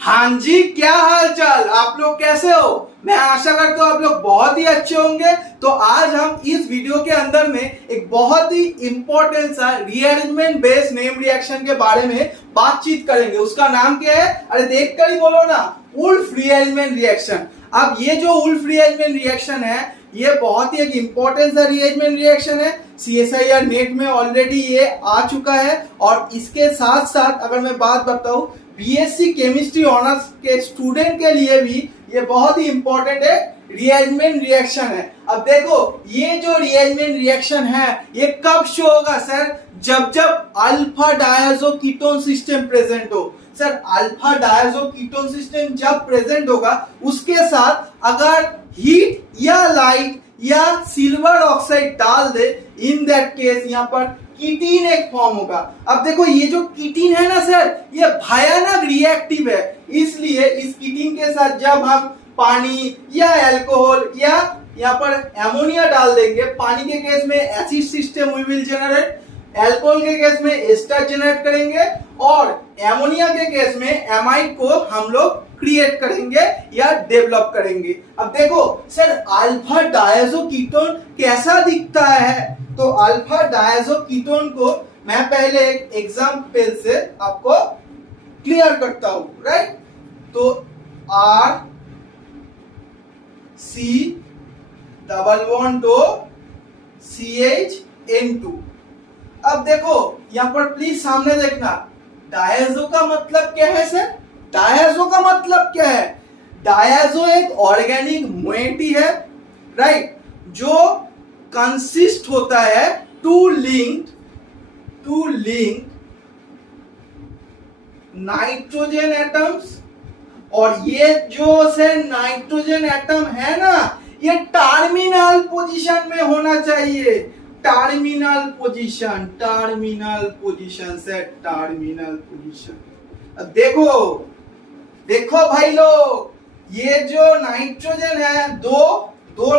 हाँ जी, क्या हाल चाल। आप लोग कैसे हो? मैं आशा करता हूँ आप लोग बहुत ही अच्छे होंगे। तो आज हम इस वीडियो के अंदर में एक बहुत ही इंपॉर्टेंट सा रीअरेंजमेंट बेस्ड नेम रिएक्शन के बारे में बातचीत करेंगे। उसका नाम क्या है? अरे देख कर ही बोलो ना, वुल्फ रीअरेंजमेंट रिएक्शन। अब ये जो वुल्फ रीअरेंजमेंट रिएक्शन है, ये बहुत ही एक इंपॉर्टेंट सा रीअरेंजमेंट रिएक्शन है। CSIR नेट में ऑलरेडी ये आ चुका है। और इसके साथ साथ अगर मैं बात बताऊं, BSc केमिस्ट्री ऑनर्स के स्टूडेंट के लिए भी ये बहुत ही इंपॉर्टेंट है रीअरेंजमेंट रिएक्शन है। अब देखो, ये जो रीअरेंजमेंट रिएक्शन है ये कब शो होगा सर? जब जब alpha diazo ketone system present हो। Sir alpha diazo ketone system जब प्रेजेंट होगा, उसके साथ अगर हीट या लाइट या सिल्वर ऑक्साइड डाल दे, इन दैट केस यहाँ पर कीटीन एक फॉर्म होगा। अब देखो, ये जो कीटीन है ना सर, ये भयानक रिएक्टिव है। इसलिए इस कीटीन के साथ जब हम पानी या अल्कोहल या यहाँ पर एमोनिया डाल देंगे, पानी के केस में acid system we will generate, alcohol के केस में एस्टर जनरेट करेंगे और एमोनिया के केस में एमाइड को हम लोग क्रिएट करेंगे या डेवलप करेंगे। अब देखो सर, अल्फा डायजो कीटोन कैसा दिखता है? तो अल्फा डायजो कीटोन को मैं पहले एक एग्जांपल से आपको क्लियर करता हूं, राइट? तो RC≡CH≡N2। अब देखो यहां पर प्लीज सामने देखना, डायजो का मतलब क्या है सर? डायजो का मतलब क्या है? डायजो एक ऑर्गेनिक मोइटी है, राइट, जो कंसिस्ट होता है टू लिंक्ड नाइट्रोजन एटम्स। और ये जो से नाइट्रोजन एटम है ना, ये टर्मिनल पोजीशन में होना चाहिए। टर्मिनल पोजीशन से टर्मिनल पोजीशन। अब देखो भाई लोग, ये जो नाइट्रोजन है, दो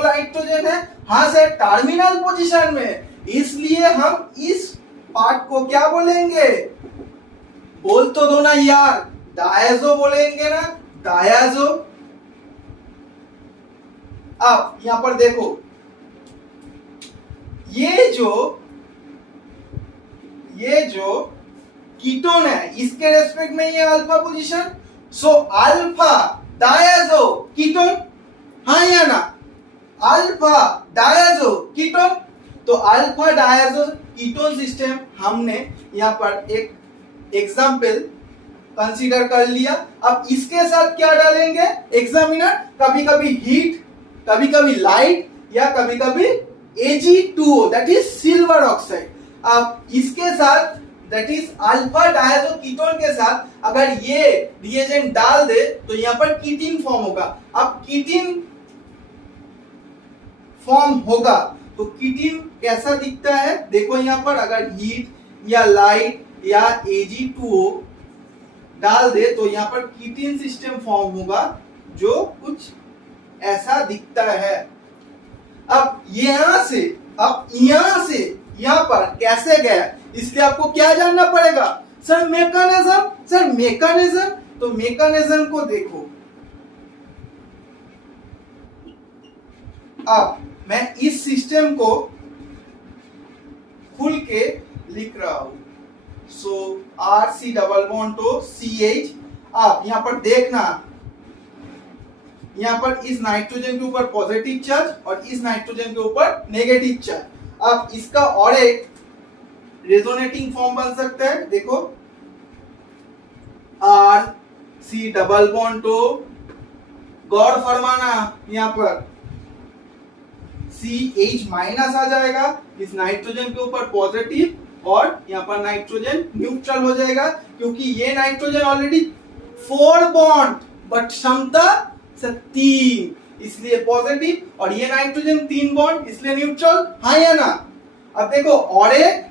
नाइट्रोजन है, हाँ सर, टर्मिनल पोजीशन में। इसलिए हम इस पार्ट को क्या बोलेंगे? बोल तो दो ना यार, डायजो बोलेंगे ना, डायजो। अब यहां पर देखो, ये जो कीटोन है, इसके रेस्पेक्ट में ये alpha position. So alpha diazo ketone, हाँ या ना? Alpha diazo ketone. तो अल्फा डायजो कीटोन सिस्टम हमने यहाँ पर एक एग्जाम्पल कंसीडर कर लिया। अब इसके साथ क्या डालेंगे एग्जामिनर? कभी कभी हीट, कभी कभी लाइट या कभी कभी Ag2O, that is silver oxide. अब इसके साथ, that is alpha diazo ketone के साथ अगर ये रिएजेंट डाल दे तो यहाँ पर कीटीन फॉर्म होगा। अब कीटीन फॉर्म होगा तो कीटीन कैसा दिखता है? देखो यहाँ पर अगर हीट या लाइट या Ag2O डाल दे तो यहाँ पर कीटीन सिस्टम फॉर्म होगा, जो कुछ ऐसा दिखता है। अब यहाँ से यहाँ पर कैसे गया, इसलिए आपको क्या जानना पड़ेगा? Sir mechanism. तो मैकेनिज्म को देखो। अब मैं इस सिस्टम को खुल के लिख रहा हूं। सो RC≡CH। अब यहां पर देखना, यहां पर इस नाइट्रोजन के ऊपर पॉजिटिव चार्ज और इस नाइट्रोजन के ऊपर नेगेटिव चार्ज। अब इसका और एक रेजोनेटिंग फॉर्म बन सकता है। देखो RC≡, गौर फरमाना, यहां पर CH- आ जाएगा, इस नाइट्रोजन के ऊपर पॉजिटिव और यहाँ पर नाइट्रोजन न्यूट्रल हो जाएगा, क्योंकि ये नाइट्रोजन ऑलरेडी 4 बॉन्ड बट क्षमता 3, इसलिए पॉजिटिव, और ये नाइट्रोजन 3 बॉन्ड इसलिए न्यूट्रल, हाँ या ना? अब देखो और एक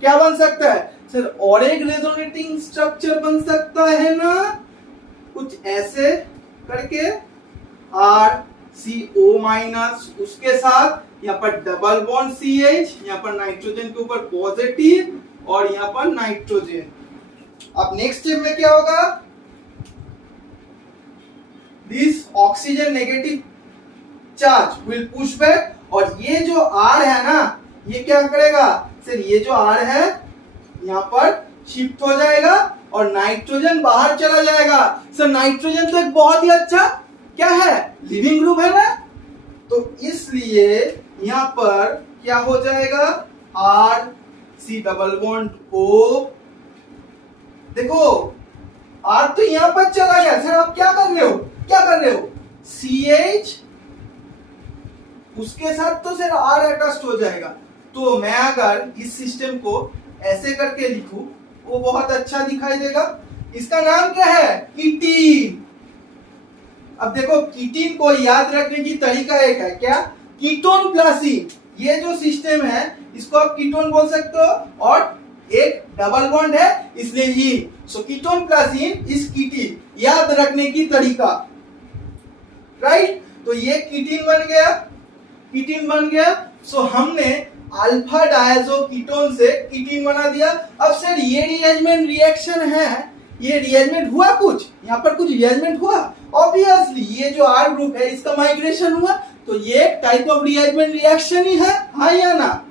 क्या बन सकता है सर? और एक रेजोनेटिंग स्ट्रक्चर बन सकता है ना, कुछ ऐसे करके RCO-, उसके साथ यहाँ पर डबल बॉन्ड CH, यहाँ पर नाइट्रोजन के ऊपर पॉजिटिव और यहाँ पर नाइट्रोजन। अब नेक्स्ट स्टेप में क्या होगा? This oxygen negative charge will push back, और ये जो R है ना, ये क्या करेगा सर, ये जो R है यहाँ पर शिफ्ट हो जाएगा और नाइट्रोजन बाहर चला जाएगा। सर नाइट्रोजन तो एक बहुत ही अच्छा क्या है, लिविंग ग्रुप है ना, तो इसलिए यहाँ पर क्या हो जाएगा, R C double bond O। देखो R तो यहां पर चला गया सर, आप क्या कर रहे हो, क्या कर रहे हो, CH उसके साथ तो सर R अटैच हो जाएगा। तो मैं अगर इस सिस्टम को ऐसे करके लिखूं वो बहुत अच्छा दिखाई देगा। इसका नाम क्या है, कीटीन। अब देखो कीटीन को याद रखने की तरीका एक है, क्या, कीटोन प्लस इन। ये जो सिस्टम है इसको आप कीटोन बोल सकते हो, और एक डबल बॉन्ड है इसलिए इन, सो कीटोन प्लस इन इज कीटीन, याद रखने की तरीका, राइट। तो ये कीटीन बन गया, कीटीन बन गया। सो हमने अल्फा डायजो कीटोन से कीटीन बना दिया। अब सर ये रिएजमेंट रिएक्शन है, ये रिएजमेंट हुआ, कुछ यहाँ पर कुछ रिएजमेंट हुआ, ऑब्वियसली ये जो R ग्रुप है इसका माइग्रेशन हुआ, तो ये एक टाइप ऑफ रिएजमेंट रिएक्शन ही है, हाँ या ना।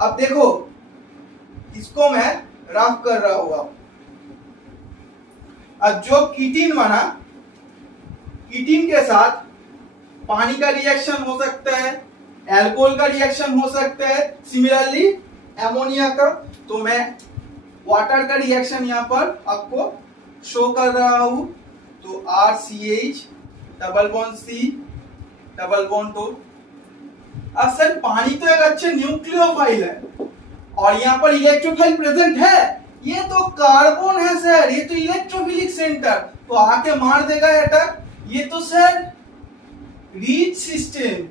अब देखो इसको मैं रफ कर रहा हूं। अब जो कीटीन बना, कीटीन के साथ पानी का रिएक्शन हो सकता है, अल्कोहल का रिएक्शन हो सकता है, सिमिलरली एमोनिया का। तो मैं वाटर का रिएक्शन यहाँ पर आपको शो कर रहा हूं। तो RCH double bond C double bond O। अब सर पानी तो एक अच्छे न्यूक्लियोफाइल है और यहाँ पर इलेक्ट्रोफाइल प्रेजेंट है, ये तो कार्बन है सर, ये तो इलेक्ट्रोफिलिक सेंटर, तो आके मार देगा अटैक। ये तो सर रीच सिस्टम,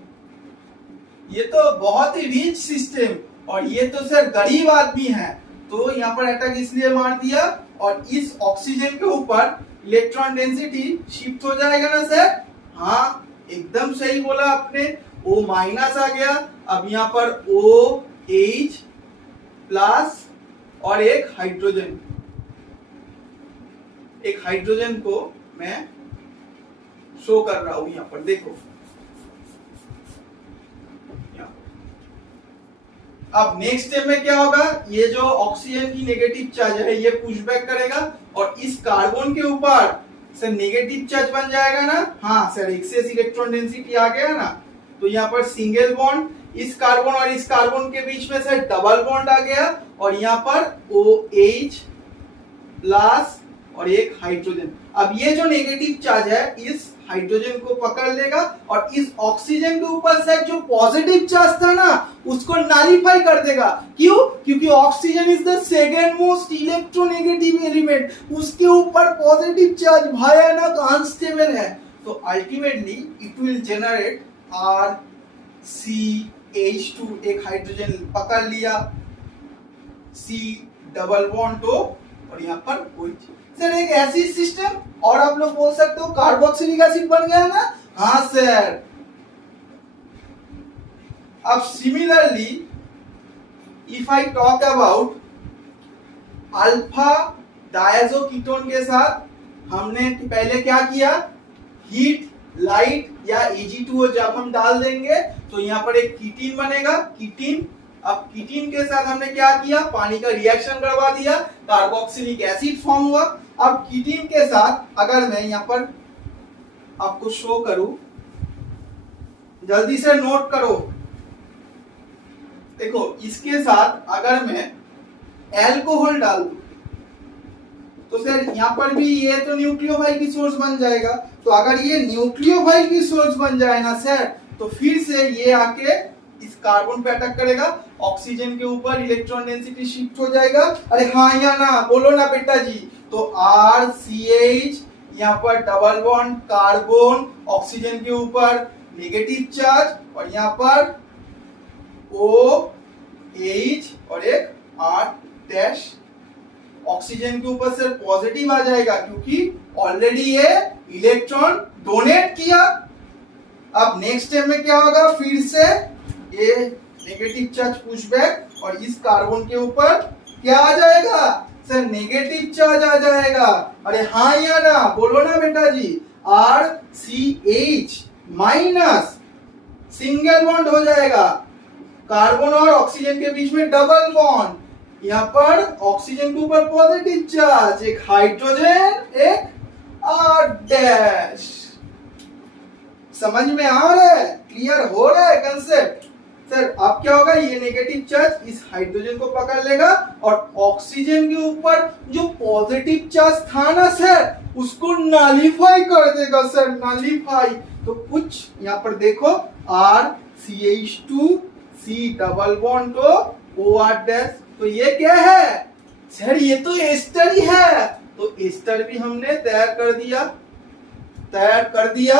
ये तो बहुत ही रीच सिस्टम, और ये तो सर गरीब आदमी है, तो यहाँ पर अटैक इसलिए मार दिया। और इस ऑक्सीजन के ऊपर इलेक्ट्रॉन डेंसिटी शिफ्ट हो जाएगा ना सर, हाँ एकदम सही बोला आपने, O माइनस आ गया। अब यहाँ पर OH प्लस और एक हाइड्रोजन को मैं शो कर रहा हूं यहाँ पर, देखो। अब नेक्स्ट स्टेप में क्या होगा, ये जो ऑक्सीजन की नेगेटिव चार्ज है ये पुश बैक करेगा और इस कार्बन के ऊपर सर नेगेटिव चार्ज बन जाएगा ना, हाँ सर एक्सेस इलेक्ट्रॉन डेंसिटी आ गया ना, तो यहाँ पर सिंगल बॉन्ड, इस कार्बन और इस कार्बन के बीच में सर डबल बॉन्ड आ गया, और यहाँ पर OH प्लस और एक हाइड्रोजन। अब ये जो नेगेटिव चार्ज है इस हाइड्रोजन को पकड़ लेगा और इस ऑक्सीजन के ऊपर से जो पॉजिटिव चार्ज था ना उसको नलिफाई कर देगा। क्यों? क्योंकि oxygen is the second most electronegative element, उसके ऊपर पॉजिटिव चार्ज भयानक अनस्टेबल है, तो ultimately it will generate RCH2, एक हाइड्रोजन पकड़ लिया, C डबल बॉन्ड O और यहाँ पर कोई सर एक ऐसी सिस्टम, और आप लोग बोल सकते हो कार्बोक्सिलिक एसिड बन गया ना, हाँ सर। अब similarly if I talk about alpha diazo ketone के साथ हमने पहले क्या किया, हीट लाइट या Ag2O जब हम डाल देंगे तो यहाँ पर एक कीटीन बनेगा, कीटीन। अब कीटीन के साथ हमने क्या किया, पानी का रिएक्शन करवा दिया, कार्बोक्सिलिक एसिड फॉर्म हुआ। अब कीटीन के साथ अगर मैं यहाँ पर आपको शो करूं, जल्दी से नोट करो, देखो इसके साथ अगर मैं अल्कोहल डाल दूं तो सर यहाँ पर भी ये तो न्यूक्लियोफाइल की सोर्स बन जाएगा, तो अगर ये न्यूक्लियोफाइल की सोर्स बन जाए ना सर, तो फिर से ये आके इस कार्बन पे अटैक करेगा, ऑक्सीजन के ऊपर इलेक्ट्रॉन डेंसिटी शिफ्ट हो जाएगा। अरे हाँ या ना, बोलो ना बेटा जी। तो RCH यहाँ पर डबल बॉन्ड कार्बन, ऑक्सीजन के ऊपर नेगेटिव चार्ज, और यहाँ पर OH और एक R' ऑक्सीजन के ऊपर से पॉजिटिव आ जाएगा क्योंकि ऑलरेडी ये इलेक्ट्रॉन डोनेट किया। अब नेक्स्ट स्टेप में क्या होगा, फिर से ये नेगेटिव चार्ज पुश बैक और इस कार्बन के ऊपर क्या आ जाएगा सर, नेगेटिव चार्ज आ जाएगा। अरे हाँ या ना, बोलो ना बेटा जी। RCH माइनस सिंगल बॉन्ड हो जाएगा, कार्बन और ऑक्सीजन के बीच में डबल बॉन्ड, यहाँ पर ऑक्सीजन के ऊपर पॉजिटिव चार्ज, एक हाइड्रोजन एक R डैश। समझ में आ रहा है, क्लियर हो रहा है कंसेप्ट? सर अब क्या होगा, ये नेगेटिव चार्ज इस हाइड्रोजन को पकड़ लेगा और ऑक्सीजन के ऊपर जो पॉजिटिव चार्ज था ना सर, उसको नॉलिफाई कर देगा सर, नॉलिफाई। तो कुछ यहाँ पर देखो RCH2 C डबल बॉन्ड तो OR डैश, तो ये क्या है सर, ये तो एस्टर ही है, तो एस्टर भी हमने तैयार कर दिया।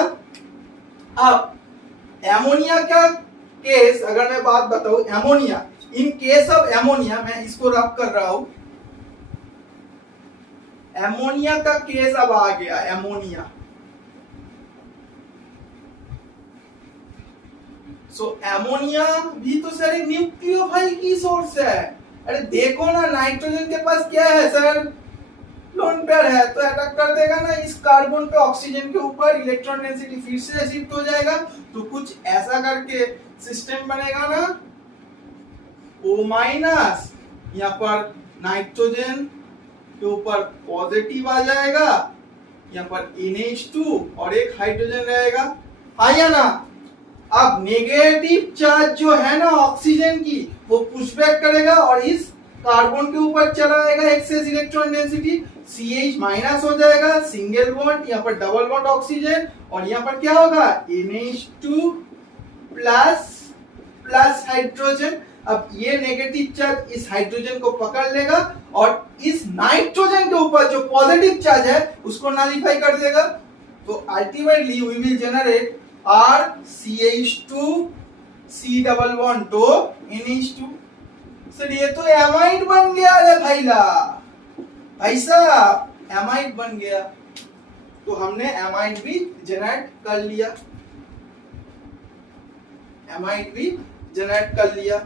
अब एमोनिया का केस अगर मैं बात बताऊं, ammonia, in case of ammonia, मैं इसको रब कर रहा हूं, एमोनिया का केस अब आ गया, एमोनिया। एमोनिया भी तो सर एक न्यूक्लियोफाइल की सोर्स है। अरे देखो ना, नाइट्रोजन के पास क्या है सर, लोन पेयर है, तो अटैक कर देगा ना इस कार्बन पे ऑक्सीजन के ऊपर, इलेक्ट्रॉन डेंसिटी फिर से शिफ्ट हो जाएगा, तो कुछ ऐसा करके सिस्टम बनेगा ना, O माइनस, यहाँ पर नाइट्रोजन के ऊपर पॉजिटिव आ जाएगा, यहाँ पर NH2 और एक हाइड्रोजन रहेगा, आया ना। अब नेगेटिव चार्ज जो है ना ऑक्सीजन की, वो पुशबैक करेगा और इस कार्बन के ऊपर चला आएगा, excess electron density, CH minus हो जाएगा, सिंगल बॉन्ड, यहाँ पर डबल बॉन्ड ऑक्सीजन, और यहाँ पर क्या होगा NH2 प्लस हाइड्रोजन। अब ये नेगेटिव चार्ज इस हाइड्रोजन को पकड़ लेगा और इस नाइट्रोजन के ऊपर जो पॉजिटिव चार्ज है उसको नॉलिफाई कर देगा, तो ultimately we will generate RCH2 C double bond तो NH2। सर ये तो एमाइड बन गया रे भाईला, भाई साहब एमाइड बन गया, तो हमने एमाइड भी जनरेट कर लिया, एमाइड भी जनरेट कर लिया।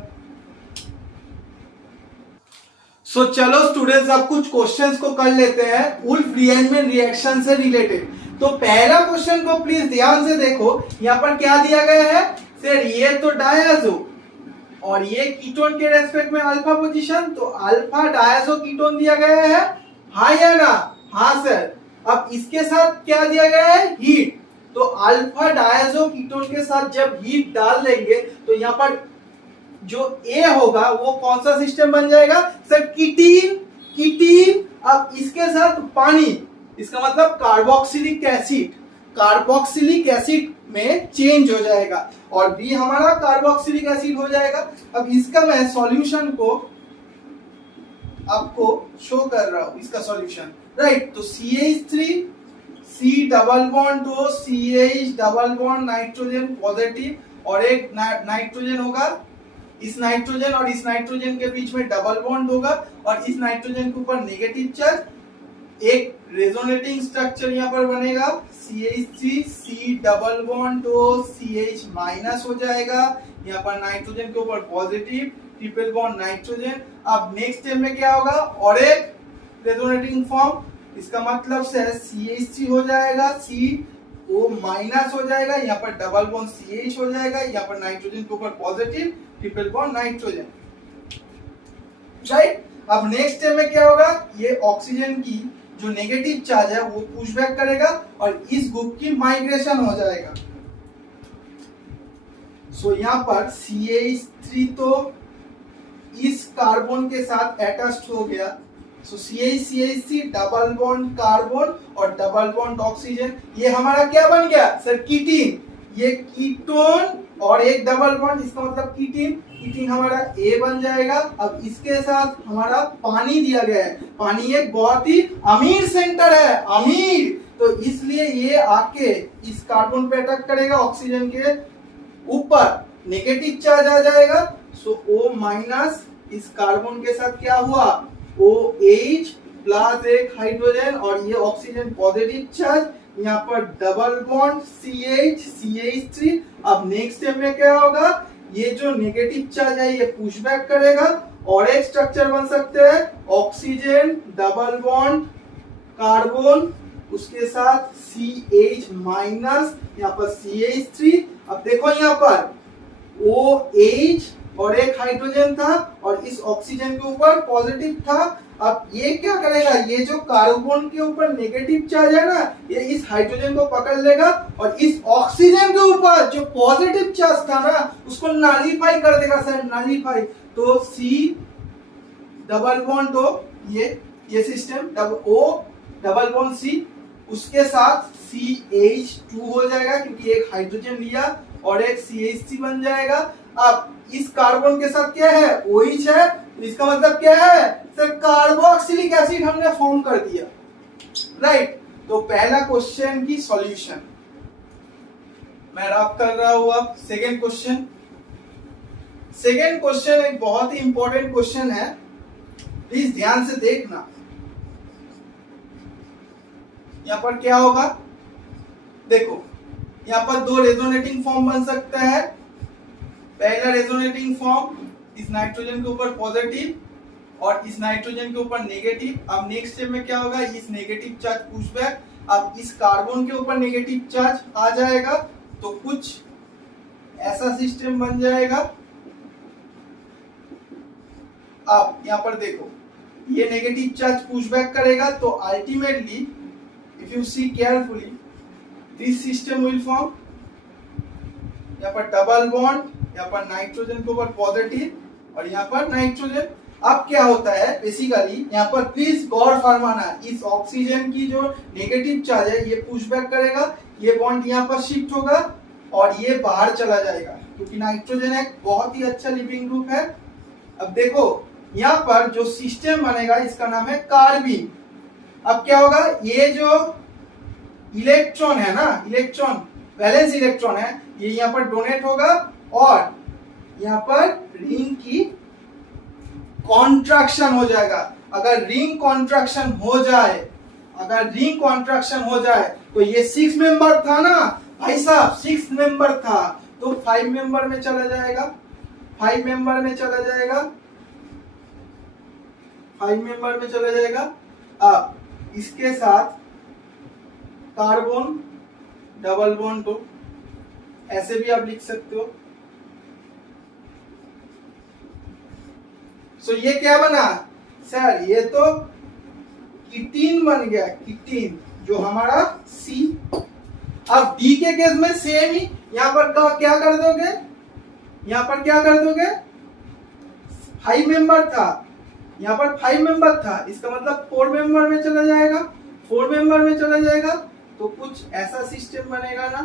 चलो स्टूडेंट्स, अब कुछ क्वेश्चंस को कर लेते हैं वुल्फ रीअरेंजमेंट रिएक्शन से रिलेटेड। तो पहला क्वेश्चन को प्लीज ध्यान से देखो, यहाँ पर क्या दिया गया है सर, ये तो डायज़ो और ये कीटोन के रेस्पेक्ट में अल्फा पोजीशन, तो अल्फा डायज़ो कीटोन दिया गया है, हाँ या ना? हाँ सर। अब इसके साथ क्या दिया गया है, हीट, तो अल्फा डायज़ो कीटोन के साथ जब हीट डाल देंगे तो यहाँ पर जो A होगा वो कौन सा सिस्टम बन जाएगा सर, कीटीन। अब इसके साथ पानी, इसका मतलब कार्बोक्सिलिक एसिड में चेंज हो जाएगा और B हमारा कार्बोक्सिलिक एसिड हो जाएगा। अब इसका मैं सॉल्यूशन को आपको शो कर रहा हूं, इसका सॉल्यूशन, राइट। तो CH3 C डबल बॉन्ड तो CH double bond nitrogen positive, और एक नाइट्रोजन होगा, इस नाइट्रोजन और इस नाइट्रोजन के बीच में डबल बॉन्ड होगा और इस नाइट्रोजन के ऊपर नेगेटिव चार्ज, एक रेजोनेटिंग स्ट्रक्चर यहाँ पर बनेगा, CH3 C डबल बॉन्ड तो CH माइनस हो जाएगा, यहाँ पर नाइट्रोजन के ऊपर पॉजिटिव, ट्रिपल बॉन्ड नाइट्रोजन। अब नेक्स्ट स्टेप में क्या होगा, और एक रेजोनेटिंग फॉर्म, इसका मतलब से CH3 हो जाएगा, CO माइनस हो जाएगा, यहाँ पर डबल बॉन्ड CH हो जाएगा, यहाँ पर नाइट्रोजन के ऊपर positive, triple bond nitrogen, right. अब नेक्स्ट स्टेप में क्या होगा, ये ऑक्सीजन की जो नेगेटिव चार्ज है वो पुशबैक करेगा और इस ग्रुप की माइग्रेशन हो जाएगा। यहाँ पर CH3 तो इस कार्बन के साथ अटैच्ड हो गया, CH डबल बॉन्ड कार्बन और डबल बॉन्ड ऑक्सीजन, ये हमारा क्या बन गया सर, कीटीन। ये कीटोन और एक डबल बॉन्ड, इसका मतलब कीटीन हमारा A बन जाएगा। अब इसके साथ हमारा पानी दिया गया है, पानी एक बहुत ही अमीर सेंटर है, अमीर, तो इसलिए ये आके इस कार्बन पे अटैक करेगा, ऑक्सीजन के ऊपर नेगेटिव चार्ज आ जाएगा, O माइनस, इस कार्बन के साथ क्या हुआ, OH प्लस एक हाइड्रोजन और ये ऑक्सीजन पॉजिटिव चार्ज, यहाँ पर डबल बॉन्ड CH3। अब नेक्स्ट स्टेप में क्या होगा, ये जो नेगेटिव चार्ज है ये पुशबैक करेगा और एक स्ट्रक्चर बन सकते हैं, ऑक्सीजन डबल बॉन्ड कार्बन उसके साथ CH माइनस, यहाँ पर CH3। अब देखो यहाँ पर OH और एक हाइड्रोजन था और इस ऑक्सीजन के ऊपर पॉजिटिव था। अब ये क्या करेगा, ये जो कार्बन के ऊपर नेगेटिव चार्ज है ना, ये इस हाइड्रोजन को पकड़ लेगा और इस ऑक्सीजन के ऊपर जो पॉजिटिव चार्ज था ना उसको नलीफाई कर देगा सर, नलीफाई। तो C डबल बॉन्ड, तो ये system O double bond C, उसके साथ CH2 हो जाएगा क्योंकि एक हाइड्रोजन लिया और एक CH3 बन जाएगा। अब इस कार्बन के साथ क्या है, OH है, तो इसका मतलब क्या है सर, कार्बोक्सिलिक एसिड हमने फॉर्म कर दिया, राइट। तो पहला क्वेश्चन की सॉल्यूशन मैं रब कर रहा हूं। अब सेकेंड क्वेश्चन एक बहुत ही इंपॉर्टेंट क्वेश्चन है, प्लीज ध्यान से देखना। यहां पर क्या होगा, देखो यहां पर दो रेजोनेटिंग फॉर्म बन सकता है। पहला रेजोनेटिंग फॉर्म, इस नाइट्रोजन के ऊपर पॉजिटिव और इस नाइट्रोजन के ऊपर नेगेटिव। अब नेक्स्ट स्टेप में क्या होगा, इस नेगेटिव चार्ज पुशबैक, अब इस कार्बन के ऊपर नेगेटिव चार्ज आ जाएगा तो कुछ ऐसा सिस्टम बन जाएगा। अब यहां पर देखो ये नेगेटिव चार्ज पुशबैक करेगा तो ultimately if you see carefully this system will form. यहाँ पर डबल बॉन्ड, यहाँ पर नाइट्रोजन के ऊपर पॉजिटिव और यहाँ पर नाइट्रोजन। अब क्या होता है बेसिकली, यहाँ पर प्लीज गौर फरमाना, इस ऑक्सीजन की जो नेगेटिव चार्ज है ये पुशबैक करेगा, ये बॉन्ड यहाँ पर शिफ्ट होगा और ये बाहर चला जाएगा क्योंकि नाइट्रोजन एक बहुत ही अच्छा लिविंग ग्रुप है। अब देखो यहाँ पर जो सिस्टम बनेगा इसका नाम है कार्बीन। अब क्या होगा, ये जो इलेक्ट्रॉन है ना, इलेक्ट्रॉन वैलेंस इलेक्ट्रॉन है, ये यहाँ पर डोनेट होगा और यहाँ पर रिंग की कॉन्ट्रैक्शन हो जाएगा। अगर रिंग कॉन्ट्रैक्शन हो जाए तो ये 6 मेंबर था ना भाई साहब, 6 मेंबर था तो 5 मेंबर में चला जाएगा, 5 मेंबर में चला जाएगा। अब इसके साथ कार्बन डबल बॉन्ड, तो ऐसे भी आप लिख सकते हो। सो ये क्या बना सर, ये तो कीटीन बन गया, कीटीन जो हमारा C। अब D के केस में सेम ही, यहाँ पर क्या कर दोगे, यहाँ पर क्या कर दोगे, 5 मेंबर था, यहाँ पर 5 मेंबर था, इसका मतलब 4 मेंबर में चला जाएगा, 4 मेंबर में चला जाएगा तो कुछ ऐसा सिस्टम बनेगा ना,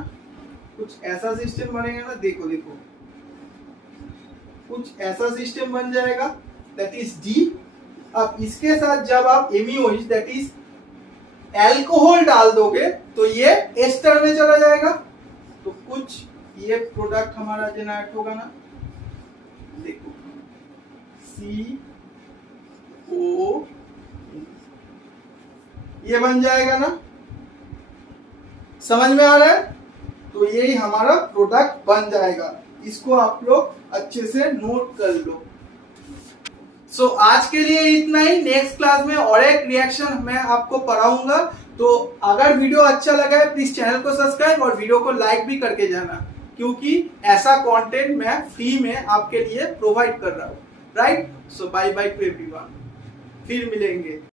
देखो कुछ ऐसा सिस्टम बन जाएगा, दैट इज D। अब इसके साथ जब आप MeOH दैट इज एल्कोहल डाल दोगे तो ये एस्टर में चला जाएगा तो कुछ ये प्रोडक्ट हमारा जनरेट होगा ना, देखो CO, ये बन जाएगा ना, समझ में आ रहा है। तो यही हमारा प्रोडक्ट बन जाएगा, इसको आप लोग अच्छे से नोट कर लो। सो आज के लिए इतना ही, नेक्स्ट क्लास में और एक रिएक्शन मैं आपको पढ़ाऊंगा। तो अगर वीडियो अच्छा लगा है प्लीज चैनल को सब्सक्राइब और वीडियो को लाइक भी करके जाना, क्योंकि ऐसा कंटेंट मैं फ्री में आपके लिए प्रोवाइड कर रहा हूँ, right. So bye bye to everyone, फिर मिलेंगे।